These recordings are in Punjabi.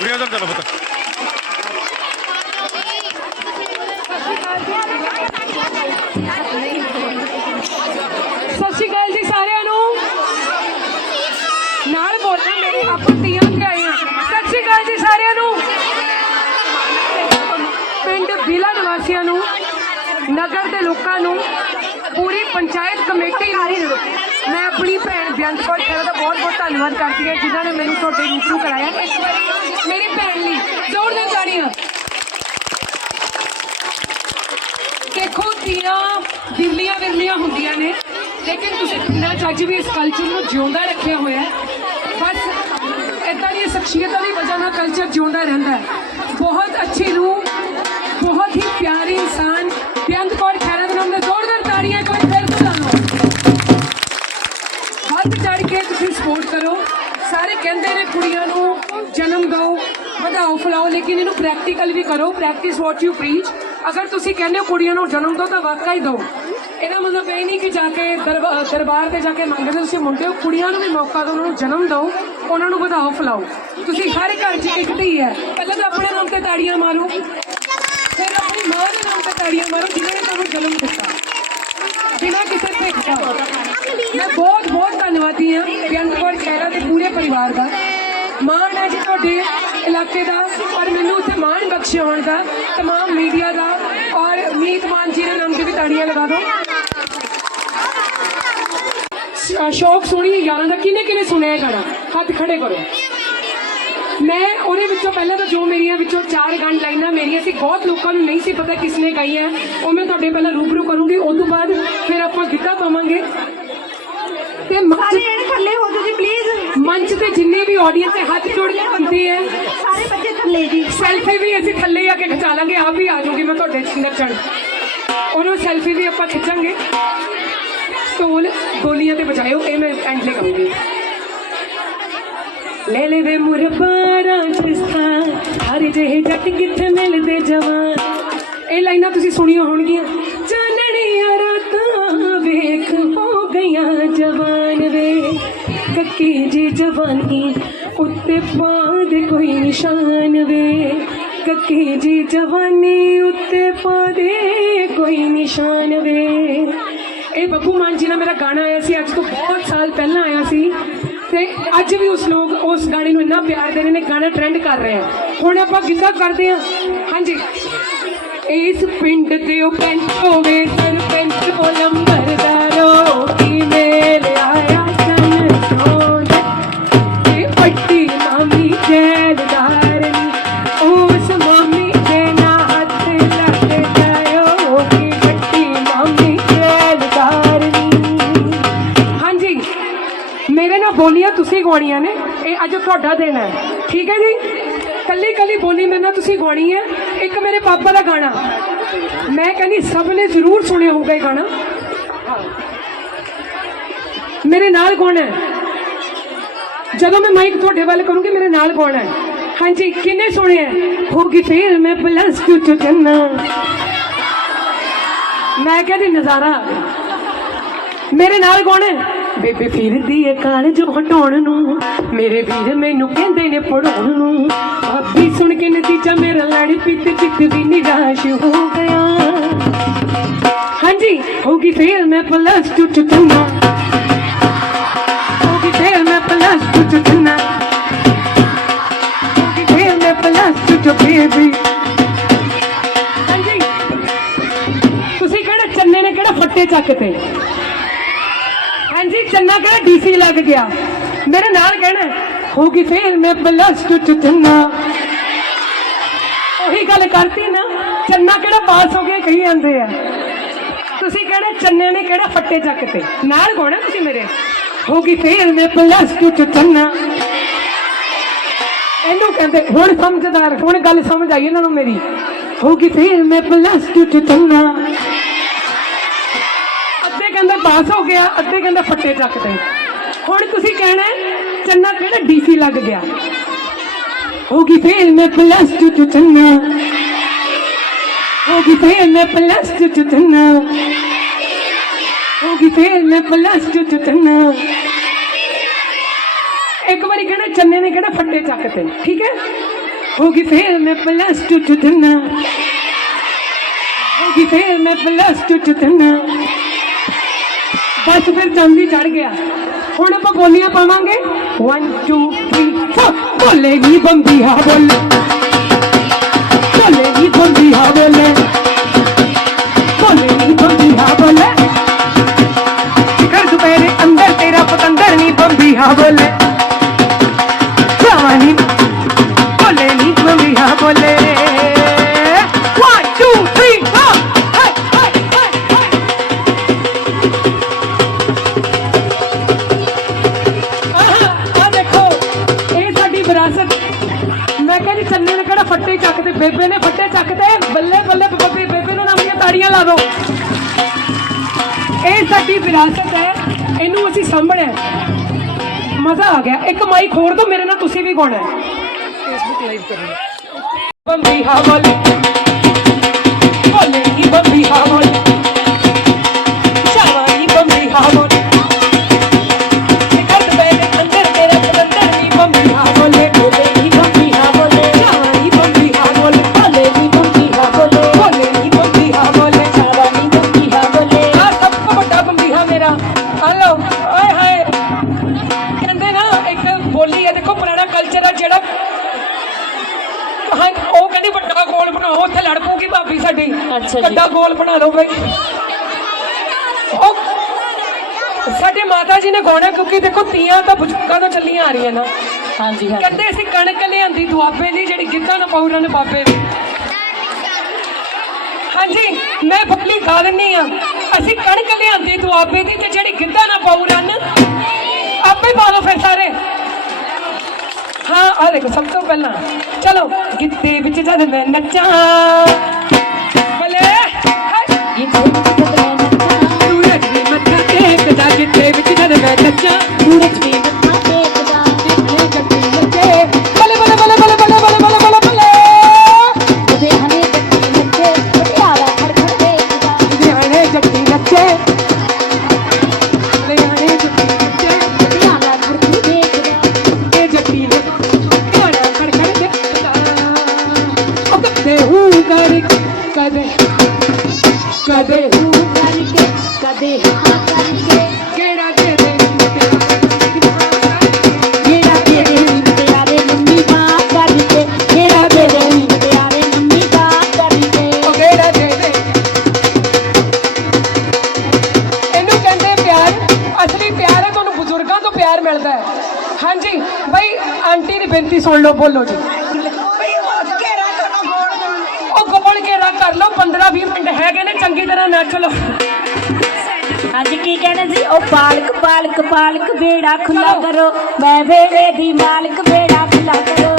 ਬਾਤ ਉਧਰ ਚਲੋ ਪੁੱਤ ਸਤਿ ਸ਼੍ਰੀ ਅਕਾਲ ਜੀ ਸਾਰਿਆਂ ਨੂੰ ਨਾਲ ਬੋਲਣਾ ਮੇਰੇ ਆਪਾਂ ਤੀਆਂ ਤੇ ਸਤਿ ਸ਼੍ਰੀ ਅਕਾਲ ਜੀ ਸਾਰਿਆਂ ਨੂੰ ਪਿੰਡ ਜ਼ਿਲ੍ਹਾ ਨਿਵਾਸੀਆਂ ਨੂੰ, ਨਗਰ ਦੇ ਲੋਕਾਂ ਨੂੰ, ਪੂਰੀ ਪੰਚਾਇਤ ਕਮੇਟੀ ਨੂੰ ਮੈਂ ਆਪਣੀ ਭੈਣ ਬੇਅੰਤ ਕੌਰ ਖਹਿਰਾ ਦਾ ਬਹੁਤ ਬਹੁਤ ਧੰਨਵਾਦ ਕਰਦੀ ਹਾਂ ਜਿਨ੍ਹਾਂ ਨੇ ਮੈਨੂੰ ਤੁਹਾਡੇ ਰੂਬਰੂ ਕਰਾਇਆ। ਇਸ ਵਾਰੀ ਮੇਰੀ ਭੈਣ ਲਈ ਜ਼ੋਰਦਾਰ ਤਾੜੀਆਂ ਦੇਖੋ, ਤੀਆਂ ਵਿਰਲੀਆਂ ਵਿਰਲੀਆਂ ਹੁੰਦੀਆਂ ਨੇ, ਲੇਕਿਨ ਤੁਸੀਂ ਪਿੰਡਾਂ 'ਚ ਅੱਜ ਵੀ ਇਸ ਕਲਚਰ ਨੂੰ ਜਿਉਂਦਾ ਰੱਖਿਆ ਹੋਇਆ ਹੈ। ਬਸ ਇਦਾਂ ਦੀਆਂ ਸ਼ਖਸੀਅਤਾਂ ਦੀ ਵਜ੍ਹਾ ਨਾਲ ਕਲਚਰ ਜਿਉਂਦਾ ਰਹਿੰਦਾ ਹੈ। ਬਹੁਤ ਅੱਛੀ ਰੂਹ ਬਹੁਤ ਹੀ ਪਿਆਰੀ ਇਨਸਾਨ ਬੇਅੰਤ ਕੌਰ ਖੈਰਾ ਸਪੋਰਟ ਕਰੋ। ਸਾਰੇ ਕਹਿੰਦੇ ਨੇ ਕੁੜੀਆਂ ਨੂੰ ਜਨਮ ਦਿਓ, ਵਧਾਓ, ਫਲਾਓ, ਲੇਕਿਨ ਇਹਨੂੰ ਪ੍ਰੈਕਟੀਕਲ ਵੀ ਕਰੋ। ਪ੍ਰੈਕਟਿਸ ਵਾਟ ਯੂ ਪ੍ਰੀਚ ਅਗਰ ਤੁਸੀਂ ਕਹਿੰਦੇ ਹੋ ਕੁੜੀਆਂ ਨੂੰ ਜਨਮ ਦਿਓ, ਤਾਂ ਵਾਕਈ ਹੀ ਦਿਓ। ਇਹਦਾ ਮਤਲਬ ਇਹ ਨਹੀਂ ਕਿ ਜਾ ਕੇ ਦਰਬਾਰ ਤੇ ਜਾ ਕੇ ਮੰਗਦੇ ਤੁਸੀਂ ਮੁੰਡੇ ਹੋ। ਕੁੜੀਆਂ ਨੂੰ ਵੀ ਮੌਕਾ ਦਿਓ, ਉਹਨਾਂ ਨੂੰ ਜਨਮ ਦਿਓ, ਉਹਨਾਂ ਨੂੰ ਵਧਾਓ, ਫਲਾਓ। ਤੁਸੀਂ ਹਰ ਘਰ 'ਚ ਇੱਕ ਧੀ ਹੈ। ਪਹਿਲਾਂ ਤਾਂ ਆਪਣੇ ਨਾਮ ਤੇ ਤਾੜੀਆਂ ਮਾਰੋ। ਫਿਰ ਆਪਣੀ ਮਾਂ ਦੇ ਨਾਮ ਤੇ ਤਾੜੀਆਂ ਮਾਰੋ, ਜਿਨ੍ਹਾਂ ਨੇ ਤੁਹਾਨੂੰ ਜਨਮ ਦਿੱਤਾ। ਬਿਨਾਂ ਕਿਸੇ ਭੇਖ ਮੈਂ ਬਹੁਤ ਬਹੁਤ ਪਰਿਵਾਰ ਦਾ ਮਾਣ ਹੈ ਜੀ ਤੁਹਾਡੇ ਇਲਾਕੇ ਦਾ ਔਰ ਮੈਨੂੰ ਇੱਥੇ ਮਾਣ ਬਖਸ਼ਿਆ ਹੋਣ ਦਾ तमाम ਮੀਡੀਆ ਦਾ ਔਰ ਮੀਤ ਮਾਨ ਜੀ ਦੇ ਨਾਮ ਤੇ ਵੀ ਤਾੜੀਆਂ ਲਗਾ ਦਿਓ ਸ਼- ਸ਼ੌਕ ਸੋਹਣੀ ਯਾਰਾਂ ਦਾ ਕਿਨੇ ਕਿਨੇ ਸੁਣਿਆ ਇਹ ਗਾਣਾ ਹੱਥ ਖੜੇ ਕਰੋ ਮੈਂ ਉਹਦੇ ਵਿੱਚੋਂ ਪਹਿਲਾਂ ਤਾਂ ਜੋ ਮੇਰੀਆਂ ਵਿੱਚੋਂ ਚਾਰ ਗਾਣ ਲਾਈਨਾਂ ਮੇਰੀਆਂ ਸੀ ਬਹੁਤ ਲੋਕਾਂ ਨੂੰ ਨਹੀਂ ਸੀ ਪਤਾ ਕਿਸ ਨੇ ਗਾਈ ਹੈ ਉਹ ਮੈਂ ਤੁਹਾਡੇ ਪਹਿਲਾਂ ਰੂਬਰੂ ਕਰੂੰਗੀ ਉਸ ਤੋਂ ਬਾਅਦ ਫਿਰ ਆਪਾਂ ਗਿੱਧਾ ਪਾਵਾਂਗੇ ਮੰਚ ਤੇ ਜਿੰਨੇ ਵੀ ਆਡੀਅנס ਹੈ ਹੱਥ ਜੋੜ ਕੇ ਬੰਦੇ ਹੈ। ਸਾਰੇ ਬੱਚੇ ਥੱਲੇ ਜੀ ਸੈਲਫੀ ਵੀ ਅਸੀਂ ਥੱਲੇ ਆ ਕੇ ਖਿਚਾ ਲਾਂਗੇ ਆਪ ਵੀ ਆ ਜਾਓਗੇ ਮੈਂ ਤੁਹਾਡੇ ਨੱਚਣ ਉਹਨੂੰ ਸੈਲਫੀ ਵੀ ਆਪਾਂ ਖਿੱਚਾਂਗੇ। ਢੋਲ ਗੋਲੀਆਂ ਤੇ ਵਜਾਇਓ ਇਹ ਮੈਂ ਐਂਡ ਲੈ ਕਰੂੰਗੀ। ਲੈ ਲੈ ਵੇ ਮੁਰਬਾਰਾਂ ਕਿਸਤਾ ਹਰ ਜਿਹੇ ਜੱਟ ਕਿੱਥੇ ਮਿਲਦੇ ਜਵਾਨ? ਇਹ ਲਾਈਨਾਂ ਤੁਸੀਂ ਸੁਣੀਆਂ ਹੋਣਗੀਆਂ। ਕੱਕੀ ਜੀ ਜਵਾਨੀ ਉੱਤੇ ਪਾ ਕੋਈ ਨਿਸ਼ਾਨ ਵੇ? ਕੱਕੀ ਜੀ ਜਵਾਨੀ ਉੱਤੇ ਪਾ ਕੋਈ ਨਿਸ਼ਾਨ ਵੇ? ਇਹ ਬੱਬੂ ਮਾਨ ਜੀ ਨਾਲ ਮੇਰਾ ਗਾਣਾ ਆਇਆ ਸੀ, ਅੱਜ ਤੋਂ ਬਹੁਤ ਸਾਲ ਪਹਿਲਾਂ ਆਇਆ ਸੀ ਤੇ ਅੱਜ ਵੀ ਉਸ ਲੋਕ ਉਸ ਗਾਣੇ ਨੂੰ ਇੰਨਾ ਪਿਆਰ ਦੇ ਰਹੇ ਨੇ, ਗਾਣਾ ਟ੍ਰੈਂਡ ਕਰ ਰਿਹਾ ਹੁਣ ਆਪਾਂ ਗਿੱਧਾ ਕਰਦੇ ਹਾਂ। ਹਾਂਜੀ। ਇਸ ਪਿੰਡ ਦੇ ਉਹ ਪੈਂਚ ਅੱਜ ਤੁਹਾਡਾ ਦਿਨ ਹੈ। ਠੀਕ ਹੈ ਜੀ? ਕੱਲੀ ਕੱਲੀ ਬੋਲੀ ਮੇਰੇ ਨਾਲ ਤੁਸੀਂ ਗਾਉਣੀ ਹੈ। ਇੱਕ ਮੇਰੇ ਪਾਪਾ ਦਾ ਗਾਣਾ। ਮੈਂ ਕਹਿੰਦੀ, ਸਭ ਨੇ ਜ਼ਰੂਰ ਸੁਣਿਆ ਹੋਊਗਾ ਇਹ ਗਾਣਾ। ਮੇਰੇ ਨਾਲ ਗਾਉਣਾ ਹੈ? ਜਦੋਂ ਮੈਂ ਮਾਈਕ ਤੁਹਾਡੇ ਵੱਲ ਕਰੂੰਗੀ, ਮੇਰੇ ਨਾਲ ਗਾਉਣਾ ਹੈ? ਹਾਂਜੀ, ਕਿੰਨੇ ਸੁਣੇ ਸੁਣਿਆ ਹੋਗੀ ਫੇਰ ਮੈਂ ਪਲੱਸ 2 ਚ ਜੰਨਾ ਮੈਂ ਕਹਿੰਦੀ, ਨਜ਼ਾਰਾ। ਮੇਰੇ ਨਾਲ ਕੌਣ ਹੈ? ਬੇਬੇ ਫਿਰਦੀ ਏ ਕਾਲਜ ਹਟਾਉਣ ਨੂੰ। ਮੇਰੇ ਵੀਰ ਮੈਨੂੰ ਕਹਿੰਦੇ ਨੇ ਪੜਾਉਣ ਨੂੰ। ਭਾਬੀ ਸੁਣ ਕੇ ਨਤੀਜਾ ਮੇਰਾ ਲੜ ਪਿੱਤ ਚਿੱਤ ਵੀ ਨਿਰਾਸ਼ ਹੋ ਗਿਆ। ਹਾਂਜੀ ਹੋਗੀ ਫੇਰ ਮੈਂ ਪਲੱਸ 2 ਚ ਤੁਨਾ ਹੋਗੀ ਫੇਰ ਮੈਂ ਪਲੱਸ 2 ਚ ਤੁਨਾ ਹੋਗੀ ਫੇਰ ਮੈਂ ਪਲੱਸ 2 ਚ ਬੇਬੀ ਤੁਸੀਂ ਕਿਹੜਾ ਚੰਨੇ ਨੇ ਕਿਹੜਾ ਫੱਟੇ ਚੱਕ ਤੇ ਕਿਹੜਾ ਡੀਸੀ ਲੱਗ ਗਿਆ? ਮੇਰੇ ਨਾਲ ਕਹਿਣਾ ਹੋਗੀ ਫੇਰ ਮੈਂ ਪਲੱਸ ਟੂ ਚ ਉਹੀ ਗੱਲ ਕਰਤੀ ਨਾ, ਚੰਨਾ ਕਿਹੜਾ ਪਾਸ ਹੋ ਗਿਆ ਕਹੀ ਜਾਂਦੇ ਆ। ਤੁਸੀਂ ਕਿਹੜੇ ਚੰਨੇ ਨੇ ਕਿਹੜੇ ਫੱਟੇ ਚੱਕ ਤੇ ਨਾਲ ਗਾਉਣਾ ਤੁਸੀਂ ਮੇਰੇ? ਹੋਗੀ ਗਈ ਫੇਰ ਮੈਂ ਪਲੱਸ 2 ਚੰਨਾ। ਇਹਨੂੰ ਕਹਿੰਦੇ, ਹੁਣ ਸਮਝਦਾਰ, ਹੁਣ ਗੱਲ ਸਮਝ ਆਈ ਇਹਨਾਂ ਨੂੰ ਮੇਰੀ। ਹੋ ਗਈ ਮੈਂ ਪਲੱਸ 2 ਚੰਨਾ। ਪਾਸ ਹੋ ਗਿਆ, ਅੱਧੇ ਕਹਿੰਦਾ ਫੱਟੇ ਚੱਕਦੇ ਹੁਣ ਤੁਸੀਂ ਕਹਿਣਾ ਚੰਨਾ ਕਿਹੜਾ ਡੀਸੀ ਲੱਗ ਗਿਆ? ਹੋਗੀ ਫੇਰ ਮੈਂ ਪਲੱਸ ਟੂ ਚ ਚੰਨਾ। ਹੋਗੀ ਫੇਰ ਮੈਂ ਪਲੱਸ ਟੂ ਚ ਚੰਨਾ। ਹੋਗੀ ਫੇਰ ਮੈਂ ਪਲੱਸ ਟੂ ਚ ਚੰਨਾ। ਇੱਕ ਵਾਰੀ ਕਹਿਣਾ, ਚੰਨੇ ਨੇ ਕਿਹੜਾ ਫੱਟੇ ਚੱਕ ਤੇ? ਠੀਕ ਹੈ? ਹੋਗੀ ਫੇਰ ਮੈਂ ਪਲੱਸ ਟੂ ਚ ਚੰਨਾ। ਹੋਗੀ ਫੇਰ ਮੈਂ ਪਲੱਸ ਟੂ ਚ ਚੰਨਾ। ਬਸ ਫਿਰ ਚਾਂਦੀ ਚੜ ਗਿਆ। ਹੁਣ ਆਪਾਂ ਬੋਲੀਆਂ ਪਾਵਾਂਗੇ। 1 2 3 4 ਬੋਲੇਗੀ ਬੰਬੀਹਾ ਬੋਲੇ। ਬੋਲੇਗੀ ਬੰਬੀਹਾ ਬੋਲੇ। ਬੋਲੇਗੀ ਬੰਬੀਹਾ ਬੋਲੇ। ਕਰ ਦੁਪਹਿਰੇ ਅੰਦਰ ਤੇਰਾ ਪਤੰਦਰ ਨਹੀਂ ਬੰਬੀਹਾ ਬੋਲੇ। ਬੇਬੇ ਨੇ ਫੱਟੇ ਚੱਕ ਤੇ ਬੱਲੇ ਬੱਲੇ ਬੱਬੇ ਬੇਬੇ ਦੇ ਨਾਮ ਦੀਆਂ ਤਾੜੀਆਂ ਲਾ ਦਿਓ ਇਹ ਸਾਡੀ ਵਿਰਾਸਤ ਹੈ ਇਹਨੂੰ ਅਸੀਂ ਸਾਂਭਣਾ ਹੈ। ਮਜ਼ਾ ਆ ਗਿਆ। ਇੱਕ ਮਾਈਕ ਹੋਰ ਦੋ ਮੇਰੇ ਨਾਲ ਤੁਸੀਂ ਵੀ ਗਾਉਣਾ ਹੈ। ਫੇਸਬੁੱਕ ਲਾਈਵ ਕਰਨਾ ਬੰਬੀ ਹਵਾਲੀ ਨੀ ਬੰਬੀ ਹਵਾਲੀ ਸਾਡੇ ਮਾਤਾ ਜੀ ਨੇ ਗਾਉਣਾ ਕਿਉਂਕਿ ਦੇਖੋ ਤੀਆਂ ਤਾਂ ਬਜ਼ੁਰਗਾਂ ਤੋਂ ਚੱਲੀਆਂ ਆ ਰਹੀਆਂ ਨਾ। ਹਾਂਜੀ ਹਾਂਜੀ। ਕਹਿੰਦੇ ਅਸੀਂ ਕਣਕ ਲਿਆਂਦੀ ਦੁਆਬੇ ਦੀ ਜਿਹੜੀ ਗਿੱਧਾ ਨਾ ਪਾਉ ਰਨ ਬਾਬੇ ਦੀ। ਹਾਂਜੀ ਮੈਂ ਫੁੱਲੀ ਗਾ ਦਿੰਨੀ ਆ ਅਸੀਂ ਕਣਕ ਲਿਆਂਦੀ ਦੁਆਬੇ ਦੀ ਤੇ ਜਿਹੜੀ ਗਿੱਧਾ ਨਾ ਪਾਉ ਰਨ ਆਪੇ ਪਾ ਲਓ ਫਿਰ ਸਾਰੇ। ਹਾਂ ਆ ਦੇਖੋ ਸਭ ਤੋਂ ਪਹਿਲਾਂ ਚਲੋ ਗਿੱਧੇ ਵਿੱਚ ਜਦ ਮੈਂ ਨੱਚਾਂ ਗਿੱਧੇ ਵਿੱਚ ਜਦ ਮੈਂ ਨੱਚਾਂ ਸੂਰਜ ਵੀ ਮੱਥਾ ਟੇਕਦਾ ਜਿੱਥੇ ਜੱਟੀ ਨੱਚੇ ਬਲੇ ਬਲੇ ਬਲੇ ਬਲੇ ਬਲੇ ਬਲੇ ਬਲੇ ਬਲੇ ਬਲੇ ਉਹਦੇ ਹਨੇ ਜੱਟੀ ਨੱਚੇ ਪਿਆਰਾ ਖੜਖੜ ਦੇਖਦਾ ਲੁਧਿਆਣੇ ਜੱਟੀ ਨੱਚੇ ਲੁਧਿਆਣੇ ਜੱਟੀ ਨੱਚੇ ਪਿਆਰਾ ਖੜਖੜ ਦੇਖਦਾ ਇਹ ਜੱਟੀ ਨੇ ਧਿਆਣਾ ਖੜ ਖੜ ਦੇਖਦਾ ਉਹ ਕਦੇ ਹੂ ਕਰ ਕਦੇ ਕਦੇ ਹੂ ਤੂੰ ਕਰਕੇ ਕਦੇ ਹਾਂ ਕਰਕੇ ਸੁਣ ਲਓ ਬੋਲੋ ਜੀ। ਉਹ ਗੋਲ ਘੇਰਾ ਕਰ ਲਓ 15 20 ਮਿੰਟ ਹੈਗੇ ਨੇ ਚੰਗੀ ਤਰ੍ਹਾਂ ਨੱਚ ਲਓ। ਅੱਜ ਕੀ ਕਹਿੰਦੇ ਸੀ ਉਹ ਪਾਲਕ ਪਾਲਕ ਪਾਲਕ ਬੇੜਾ ਖੁੱਲਾ ਕਰੋ। ਮੈਂ ਵੇੜੇ ਦੀ ਮਾਲਕ ਬੇੜਾ ਖੁੱਲਾ ਕਰੋ।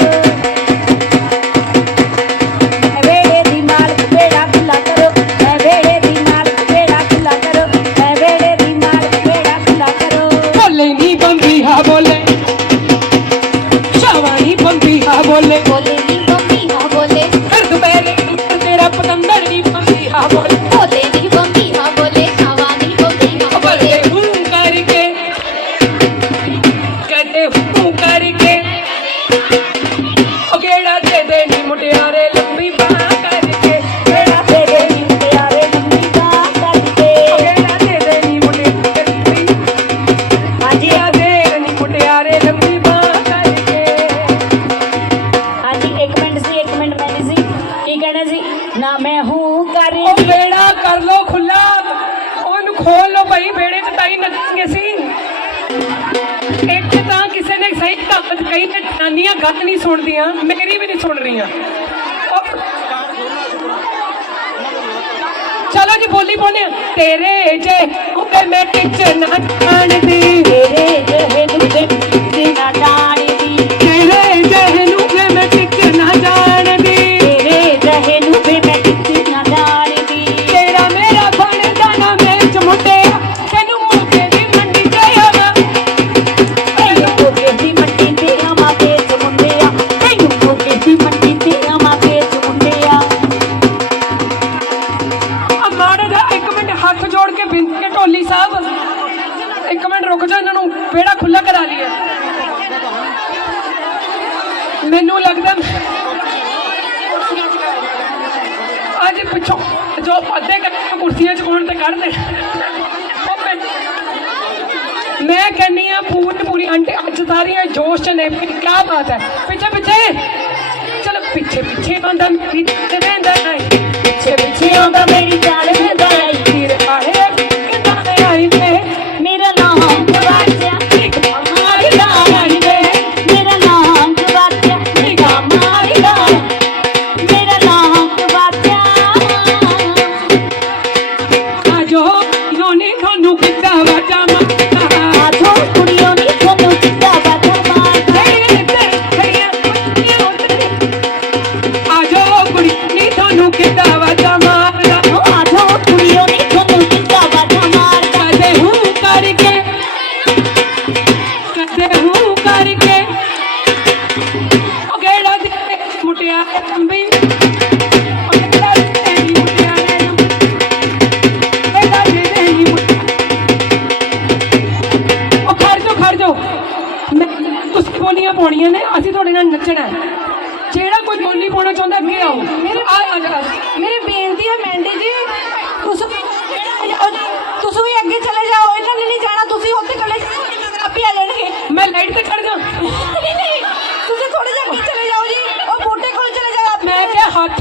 ਬੇੜੇ ਸੀ ਇੱਕ ਤਾਂ ਕਿਸੇ ਨੇ ਸਹੀ ਕੰਮ ਕਈ ਤੇ ਜਨਾਨੀਆਂ ਗੱਲ ਨਹੀਂ ਸੁਣਦੀਆਂ, ਮੇਰੀ ਵੀ ਨਹੀਂ ਸੁਣ ਰਹੀਆਂ। ਚਲੋ ਜੀ, ਬੋਲੀ ਪਾਉਂਦੇ ਆ ਤੇਰੇ ਜੇ ਉੱਤੇ ਮੈਂ ਟਿਚ ਨਾ ਜਾਣਦੀ ਤੇਰੇ ਜਿਹੇ ਨੂੰ ਤੇ ਨਾ ਜਾਣਦੀ ਵਿਹੜਾ ਖੁੱਲਾ ਕਰਾ ਮੈਨੂੰ ਲੱਗਦਾ ਅੱਜ ਪਿੱਛੋਂ ਜੋ ਅੱਧੇ ਘੰਟੇ ਕੁਰਸੀਆਂ ਚਕਾਉਣ ਤੇ ਕੱਢ ਮੈਂ- ਮੈਂ ਕਹਿੰਨੀ ਆ ਪੂਰੀ ਪੂਰੀ ਆਂਟੀ, ਅੱਜ ਸਾਰੀਆਂ ਜੋਸ਼ ਚ ਨੇ। ਕੀ ਬਾਤ ਹੈ। ਪਿੱਛੇ ਪਿੱਛੇ। ਚਲੋ, ਪਿੱਛੇ ਪਿੱਛੇ ਆਂਦਾ ਪਿੱਛੇ ਰਹਿੰਦਾ ਨਹੀਂ ਪਿੱਛੇ ਪਿੱਛੇ ਆਉਂਦਾ ਮੇਰੀ ਜਾਨ ਵੇਂਦਾ ਆਈ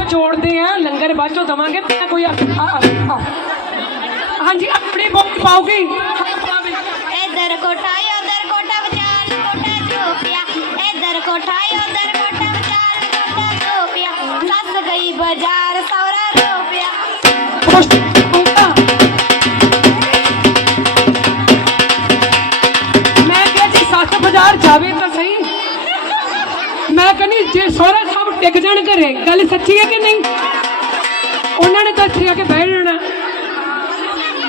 ਜੋੜਦੇ ਆ ਲੰਗਰ ਬਾਅਦ ਚੋਂ ਦਵਾਂਗੇ ਮੈਂ ਕੋਈ ਆ- ਆ- ਆ-। ਹਾਂਜੀ ਆਪਣੀ ਬੋਲ ਪਾਉਗੀ ਇੱਧਰ ਕੋਠਾ ਉੱਧਰ ਕੋਠਾ ਵਿਚਾਰ ਕੋਠਾ ਚੋਪਿਆ। ਇੱਧਰ ਕੋਠਾ ਉੱਧਰ ਕੋਠਾ ਵਿਚਾਰ ਕੋਠਾ ਚੋਪਿਆ। ਸੱਸ ਗਈ ਬਾਜ਼ਾਰ ਸੌਰਾ ਰੋਪਿਆ। ਮੈਂ ਕਿਹਾ ਜੀ 7000 ਜਾਵੇ ਤਾਂ ਸਹੀ। ਮੈਂ ਕਹਿੰਦੀ ਜੇ ਸੋਹਰਾ ਸਾਹਿਬ ਟਿਕ ਜਾਣ ਘਰੇ ਗੱਲ ਸੱਚੀ ਹੈ ਕਿ ਨਹੀਂ? ਉਹਨਾਂ ਨੇ ਤਾਂ ਇੱਥੇ ਆ ਕੇ ਬਹਿ ਜਾਣਾ।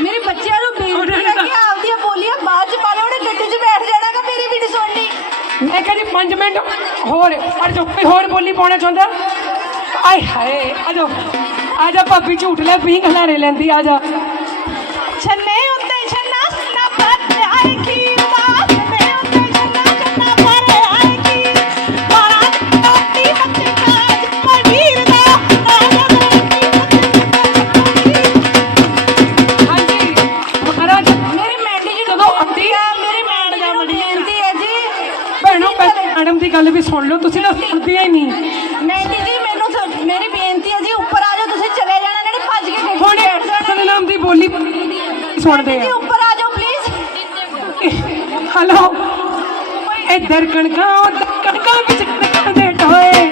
ਮੇਰੇ ਬੱਚਿਆਂ ਨੂੰ ਬੇਨਤੀ ਹੈ ਕਿ ਆਪਦੀਆਂ ਬੋਲੀਆਂ ਬਾਅਦ ਚ ਪਾ ਲਓ ਉਹਨੇ ਗੱਡੀ 'ਚ ਬੈਠ ਜਾਣਾਗਾ ਮੇਰੀ ਵੀ ਨਹੀਂ ਸੁਣਨੀ। ਮੈਂ ਕਹਿੰਦੀ 5 ਮਿੰਟ ਹੋਰ ਅੜ ਜੋ ਕੋਈ ਹੋਰ ਬੋਲੀ ਪਾਉਣਾ ਚਾਹੁੰਦਾ? ਆਏ ਹਾਏ ਆ ਜਾ ਆ ਜਾ ਭਾਬੀ ਝੂਠ ਲੈ ਪੀਂਘ ਹਲਾਰੇ ਲੈਂਦੀ ਆ ਜਾ। ਛੰਨਾ ਸੁਣਦੇ ਆ। ਉੱਪਰ ਆ ਜਾਓ ਪਲੀਜ਼ ਹਲੋ ਇੱਧਰ ਕਣਕਾਂ ਉੱਧਰ ਕਣਕਾਂ ਵਿੱਚ ਕਣਕਾਂ ਦੇ ਟੋਏ।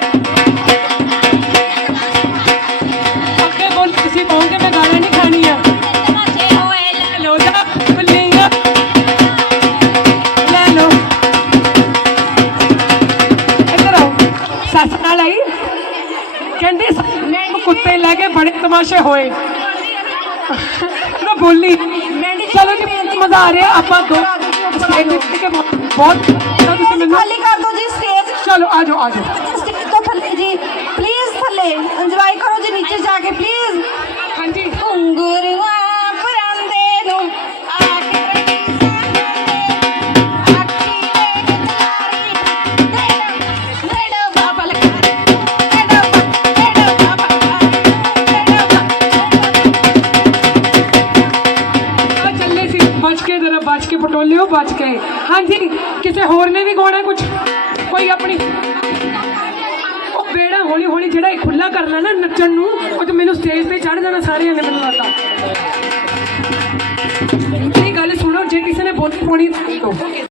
ਅੱਗੇ ਬੋਲ ਤੁਸੀਂ ਪਾਉਂਗੇ ਮੈਂ ਗਾਣਾ ਨਹੀਂ ਖਾਣੀ ਆ ਤਮਾਸ਼ੇ ਹੋਏ ਲੈ ਲੋ ਜਾ ਬੱਲੀਆਂ। ਲੈ ਲੋ ਇੱਧਰ ਆਓ। ਸੱਸ ਨਾਲ ਆਈ। ਕਹਿੰਦੀ ਕੁੱਤੇ ਲੈ ਕੇ ਬੜੇ ਤਮਾਸ਼ੇ ਹੋਏ। ਮੈਂ ਬੋਲੀ ਚਲੋ ਜੀ ਮਜ਼ਾ ਆ ਰਿਹਾ ਆਪਾਂ ਦੋ ਬਹੁਤ ਤਾਂ ਤੁਸੀਂ ਮੈਨੂੰ ਖਾਲੀ ਕਰ ਦਿਓ ਜੀ ਸਟੇਜ ਚਲੋ ਆ ਜਾਓ ਆ ਜਾਓ। ਸਟੇਜ ਤੋਂ ਥੱਲੇ ਜੀ ਪਲੀਜ਼ ਥੱਲੇ ਇੰਜੋਏ ਕਰੋ ਜੀ ਨੀਚੇ ਜਾ ਕੇ ਪਲੀਜ਼ ਹਾਂਜੀ। ਘੁੰਗਰੂਆਂ ਬਚ ਕੇ ਹਾਂਜੀ, ਕਿਸੇ ਹੋਰ ਨੇ ਵੀ ਗਾਉਣਾ ਕੁਝ ਕੋਈ ਆਪਣੀ ਉਹ ਬੇੜਾ ਹੌਲੀ ਹੌਲੀ ਜਿਹੜਾ ਇਹ ਖੁੱਲਾ ਕਰਨਾ ਨਾ ਨੱਚਣ ਨੂੰ, ਉਹ ਤੇ ਮੈਨੂੰ ਸਟੇਜ ਤੇ ਚੜ ਜਾਣਾ ਸਾਰਿਆਂ ਨੇ ਮੈਨੂੰ ਲੱਗਦਾ। ਇਹ ਗੱਲ ਸੁਣੋ, ਜੇ ਕਿਸੇ ਨੇ ਬੋਲੀ ਪਾਉਣੀ ਤਾਂ